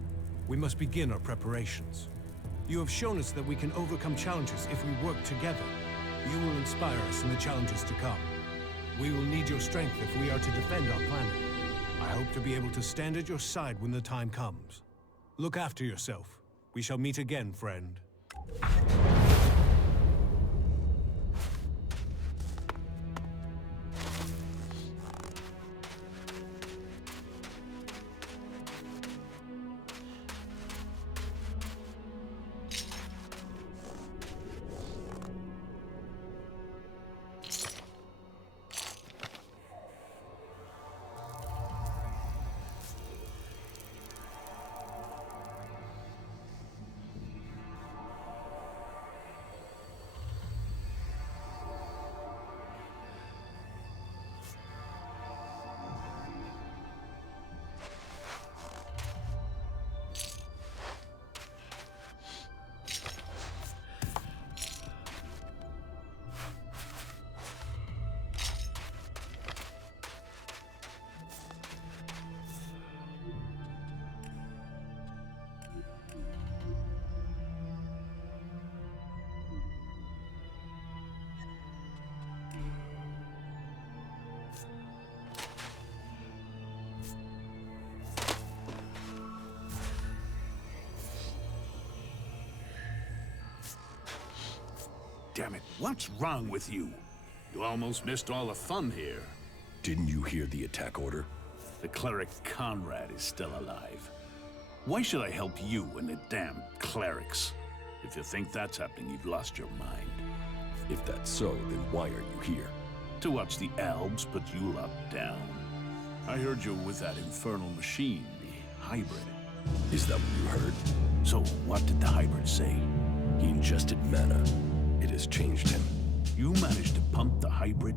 We must begin our preparations. You have shown us that we can overcome challenges if we work together. You will inspire us in the challenges to come. We will need your strength if we are to defend our planet. I hope to be able to stand at your side when the time comes. Look after yourself. We shall meet again, friend. damn it, what's wrong with you? You almost missed all the fun here. Didn't you hear the attack order? The cleric Conrad is still alive. Why should I help you and the damn clerics? If you think that's happening, you've lost your mind. If that's so, then why are you here? To watch the Albs put you lot down. I heard you with that infernal machine, the hybrid. Is that what you heard? So what did the hybrid say? He ingested mana. It has changed him. You managed to pump the hybrid.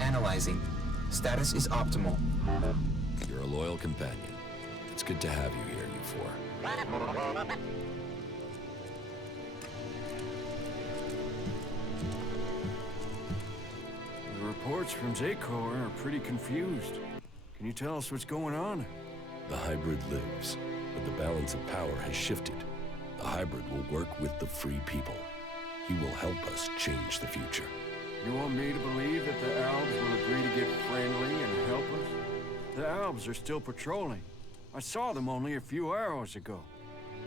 Analyzing. Status is optimal. You're a loyal companion. It's good to have you here, you four. The reports from Zakor are pretty confused. Can you tell us what's going on? The hybrid lives, but the balance of power has shifted. The hybrid will work with the free people. He will help us change the future. You want me to believe that the Albs will agree to get friendly and help us? The Albs are still patrolling. I saw them only a few hours ago.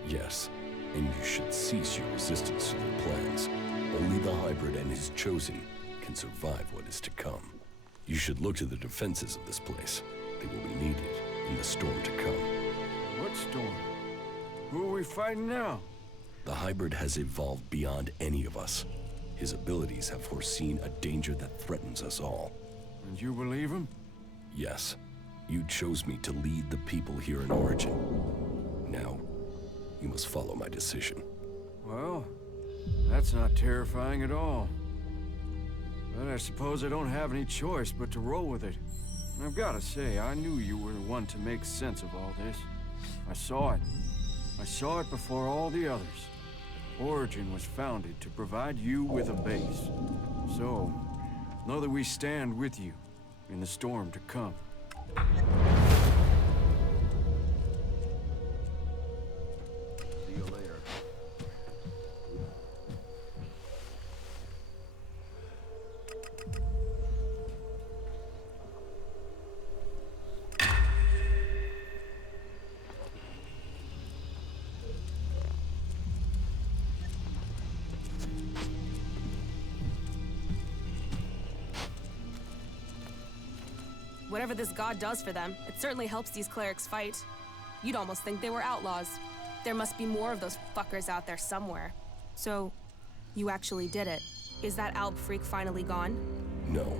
Yes, and you should cease your resistance to their plans. Only the hybrid and his chosen can survive what is to come. You should look to the defenses of this place. They will be needed in the storm to come. What storm? Who are we fighting now? The hybrid has evolved beyond any of us. His abilities have foreseen a danger that threatens us all. And you believe him? Yes. You chose me to lead the people here in Origin. Now, you must follow my decision. Well, that's not terrifying at all. But I suppose I don't have any choice but to roll with it. And I've got to say, I knew you were the one to make sense of all this. I saw it. I saw it before all the others. Origin was founded to provide you with a base. So, know that we stand with you in the storm to come. See you later. Whatever this god does for them, it certainly helps these clerics fight. You'd almost think they were outlaws. There must be more of those fuckers out there somewhere. So, you actually did it. Is that Alb freak finally gone? No,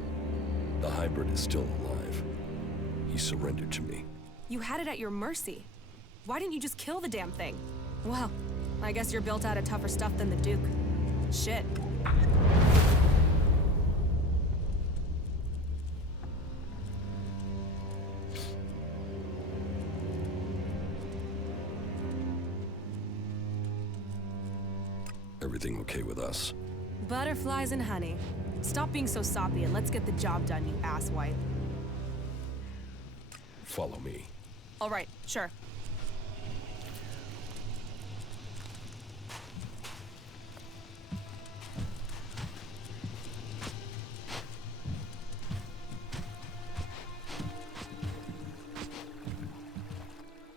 The hybrid is still alive. He surrendered to me. You had it at your mercy. Why didn't you just kill the damn thing? Well, I guess you're built out of tougher stuff than the Duke. Shit. Everything okay with us? Butterflies and honey. Stop being so soppy and let's get the job done, you asswipe. Follow me. All right, sure.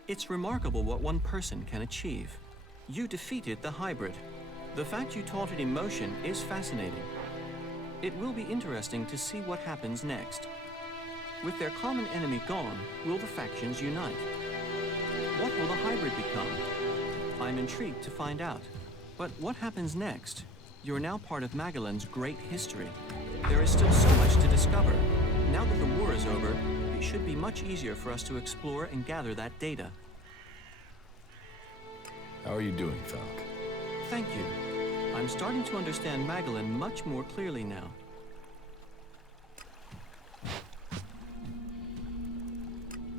It's remarkable what one person can achieve. You defeated the hybrid. The fact you taught it emotion is fascinating. It will be interesting to see what happens next. With their common enemy gone, will the factions unite? What will the hybrid become? I'm intrigued to find out. But what happens next? You're now part of Magellan's great history. There is still so much to discover. Now that the war is over, it should be much easier for us to explore and gather that data. How are you doing, Falk? Thank you. I'm starting to understand Magellan much more clearly now.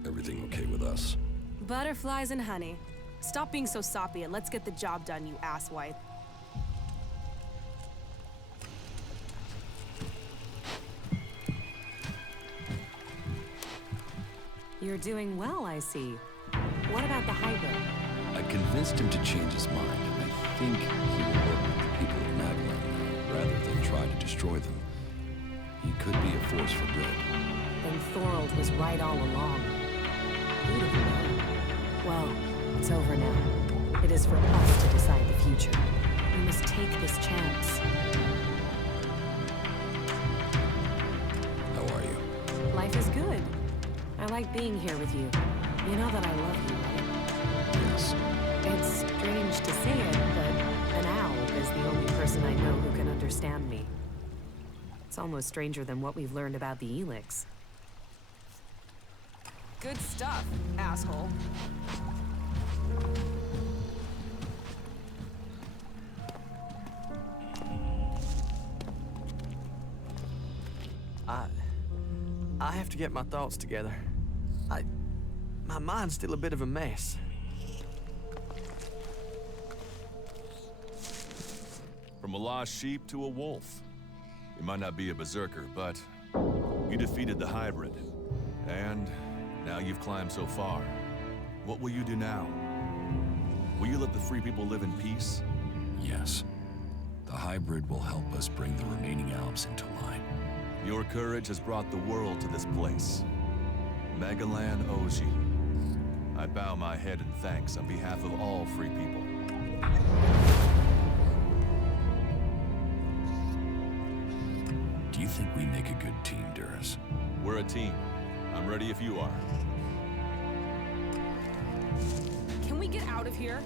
Everything okay with us? Butterflies and honey. Stop being so soppy and let's get the job done, you asswipe. You're doing well, I see. What about the hybrid? I convinced him to change his mind, and I think he will work with the people of Magellan now, rather than try to destroy them. He could be a force for good. Then Thorold was right all along. Who'd have known? Well, it's over now. It is for us to decide the future. We must take this chance. How are you? Life is good. I like being here with you. You know that I love you, right? Yes. It's strange to say it, but an owl is the only person I know who can understand me. It's almost stranger than what we've learned about the ELEX. Good stuff, asshole. I have to get my thoughts together. My mind's still a bit of a mess. From a lost sheep to a wolf. You might not be a berserker, but you defeated the hybrid. And now you've climbed so far. What will you do now? Will you let the free people live in peace? Yes. The hybrid will help us bring the remaining Alps into line. Your courage has brought the world to this place. Magellan owes you. I bow my head in thanks on behalf of all free people. Do you think we make a good team, Duras? We're a team. I'm ready if you are. Can we get out of here?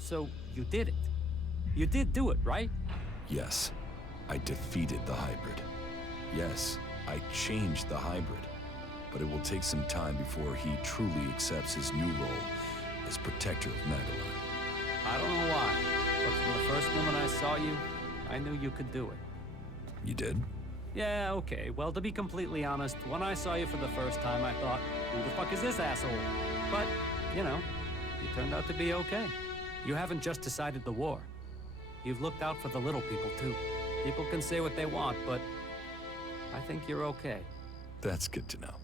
So, you did it. You did do it, right? Yes. I defeated the hybrid. Yes, I changed the hybrid. But it will take some time before he truly accepts his new role as protector of Magellan. I don't know why, but from the first moment I saw you, I knew you could do it. You did? Yeah, okay. Well, to be completely honest, when I saw you for the first time, I thought, who the fuck is this asshole? But, you know, you turned out to be okay. You haven't just decided the war. You've looked out for the little people, too. People can say what they want, but I think you're okay. That's good to know.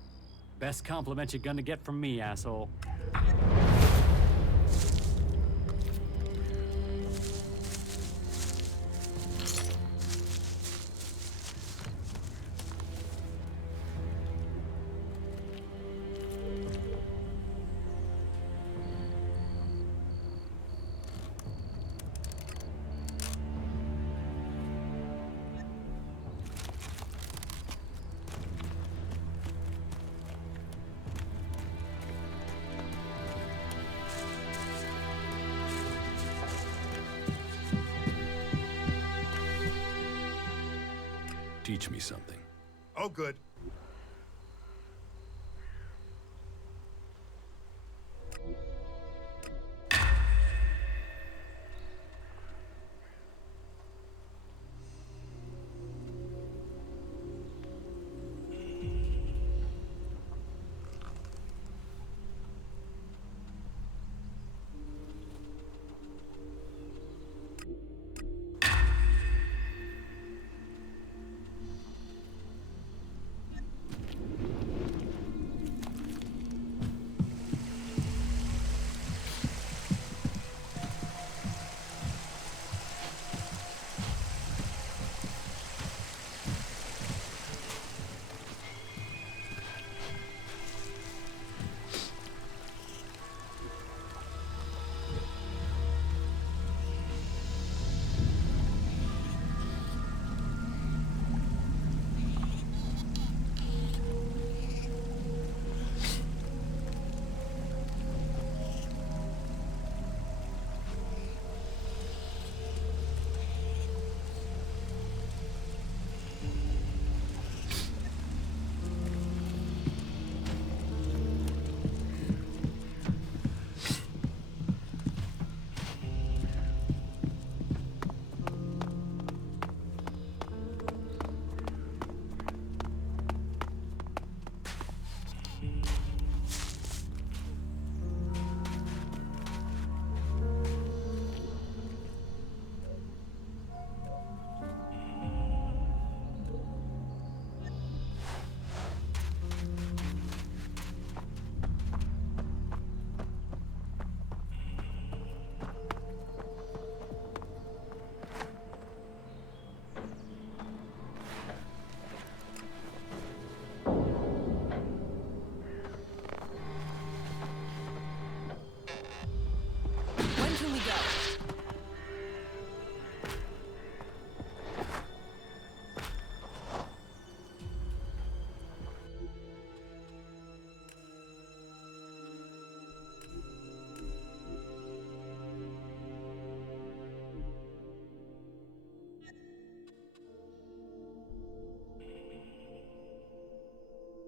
Best compliment you're gonna get from me, asshole. teach me something. Oh, good.